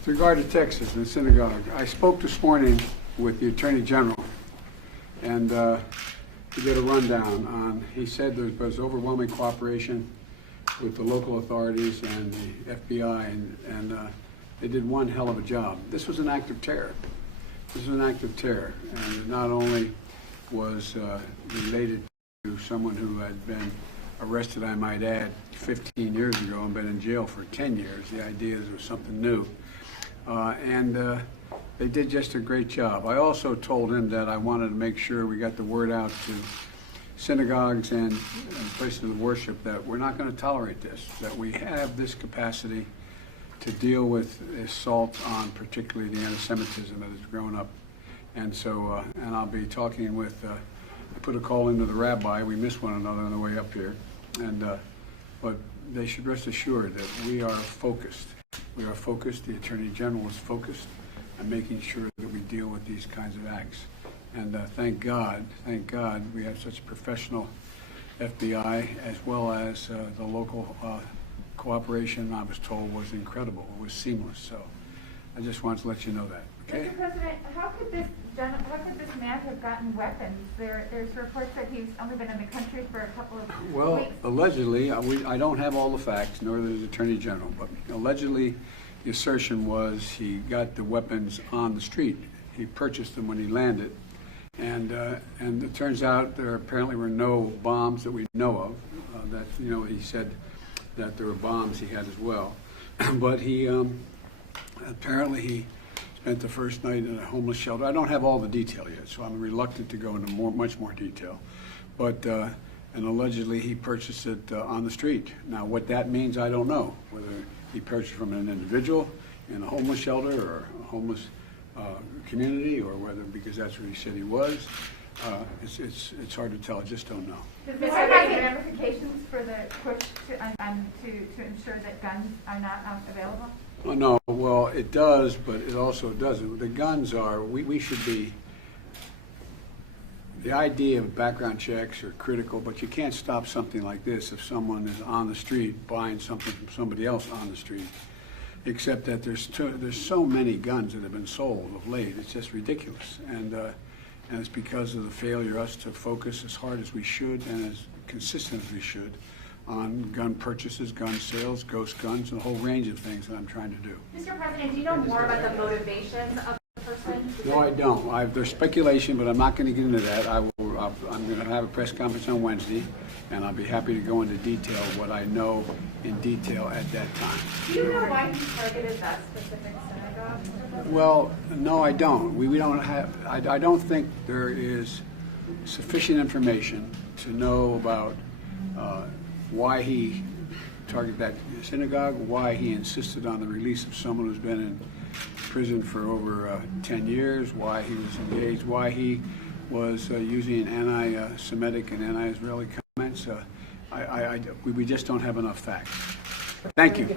With regard to Texas and the synagogue, I spoke this morning with the Attorney General, and to get a rundown on, he said there was overwhelming cooperation with the local authorities and the FBI, and they did one hell of a job. This was an act of terror. This was an act of terror, and it not only was related to someone who had been arrested, I might add, 15 years ago and been in jail for 10 years. The idea is it was something new. They did just a great job. I also told him that I wanted to make sure we got the word out to synagogues and places of worship that we're not going to tolerate this, that we have this capacity to deal with assault on particularly the anti-Semitism that has grown up. And so, and I'll be talking with, I put a call into the rabbi. We missed one another on the way up here. But they should rest assured that we are focused. We are focused. The Attorney General is focused on making sure that we deal with these kinds of acts. And thank God, we have such a professional FBI, as well as the local cooperation, I was told, was incredible. It was seamless. So I just wanted to let you know that. Okay? Mr. President, how could this man have gotten weapons? There's reports that he's only been in the country for a couple of weeks. Well, allegedly, I don't have all the facts, nor the Attorney General, but allegedly the assertion was he got the weapons on the street. He purchased them when he landed. And it turns out there apparently were no bombs that we know of. That, you know, he said that there were bombs he had as well. But he, apparently he spent the first night in a homeless shelter. I don't have all the detail yet, so I'm reluctant to go into much more detail. But, and allegedly he purchased it on the street. Now what that means, I don't know. Whether he purchased from an individual in a homeless shelter or a homeless community, or whether because that's where he said he was. It's hard to tell. I just don't know. Does this have any ramifications for the push to ensure that guns are not available? Oh, no, well, it does, but it also doesn't. The guns are, we should be, the idea of background checks are critical, but you can't stop something like this if someone is on the street buying something from somebody else on the street. Except that there's so many guns that have been sold of late. It's just ridiculous, and it's because of the failure of us to focus as hard as we should and as consistent as we should on gun purchases, gun sales, ghost guns, and a whole range of things that I'm trying to do. Mr. President, do you know more about the motivations of the person? No, I don't. There's speculation, but I'm not going to get into that. I'm going to have a press conference on Wednesday, and I'll be happy to go into detail of what I know in detail at that time. Do you know why he targeted that specific synagogue? Well, no, I don't. We don't have. I don't think there is sufficient information to know about why he targeted that synagogue, why he insisted on the release of someone who's been in prison for over 10 years, why he was engaged, why he was using anti-Semitic and anti-Israeli comments. We just don't have enough facts. Thank you.